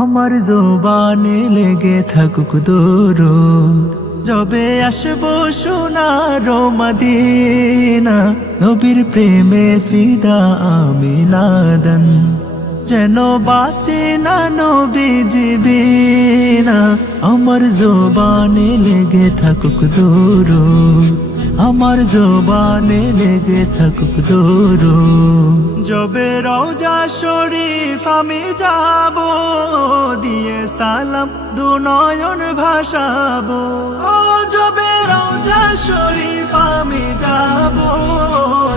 আমার জবানে লেগে থাকুক দরুদ, যবে আসবো সোনার মদিনা, নবীর প্রেমে ফিদা আমি নাদান। যেন বাঁচে না নবীজি বিনা, আমার জবানে লেগে থাকুক দরুদ, আমার জবানে লেগে থাকুক দরুদ। যবে রওজা শরীফ আমি যাব, দিয়ে সালাম দু নয়ন ভাসাবো। ও যবে রওজা শরীফ আমি যাব,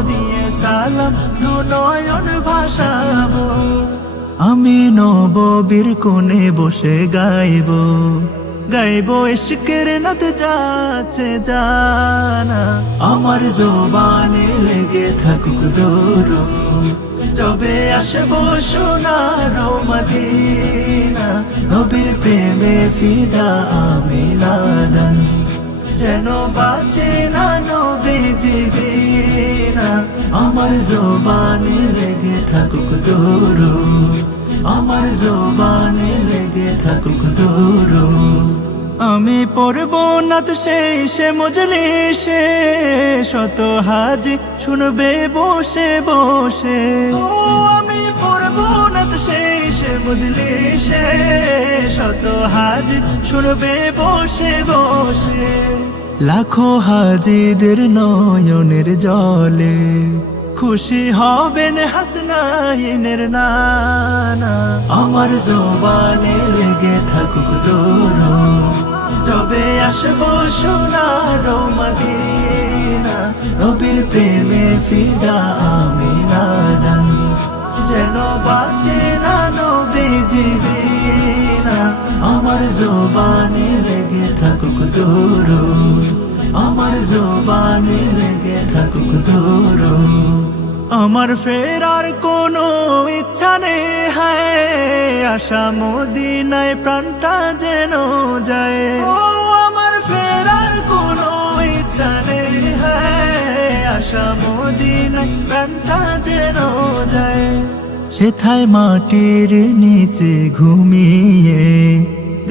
দিয়ে সালাম দু নয়ন ভাসাবো। আমি নববীর কোণে বসে গাইবো, গাইবো ইশকের নদ যাচ্ছে জানা। আমার জবানে লেগে থাকুক দরুদ, যবে আসবো সোনার মদিনা, নবীর প্রেমে ফিদা আমি নাদান। যেন বাঁচে না নবীজি বিনা, আমার জবানে লেগে থাকুক দরুদ, আমার জবানে লেগে থাকুক দরুদ। আমি পড়ব নাত শেষে মজলিসে, শত হাজি শুনবে বসে বসে। ও আমি পড়ব নাত শেষে মজলিসে, শত হাজি শুনবে বসে বসে। লাখো হাজিদের নয়নের জলে খুশি হবেন হাসনাইনের নানা। আমার জবানে লেগে থাকুক দরুদ, যবে আসবো সোনার মদিনা, নবীর প্রেমে ফিদা আমি নাদান। যেন বাঁচে না নবীজি বিনা, আমার জবানে লেগে থাকুক দরুদ, আমার জবানে লেগে থাকুক দরুদ। আমার ফেরার কোনো ইচ্ছা নেই হায়, আশা মদিনায় প্রাণটা যেন যায়। ও আমার ফেরার কোনো ইচ্ছা নেই হায়, আশা মদিনায় প্রাণটা যেন যায়। সেথায় মাটির নিচে ঘুমিয়ে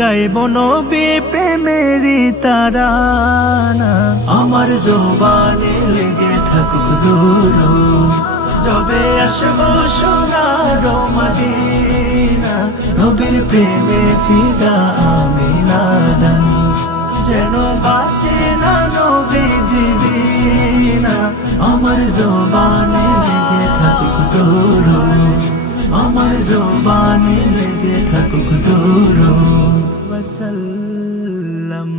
গাইব নবী প্রেমেরই তারানা। আমার জবানে লেগে থাকুক দরুদ, যবে আসবো সোনার মদিনা, নবীর প্রেমে ফিদা আমি নাদান। যেন বাঁচে না নবীজি বিনা, আমার জবানে লেগে থাকুক দরুদ, আমার জবানে লেগে থাকুক দরুদ। ওয়াসাল্লাম।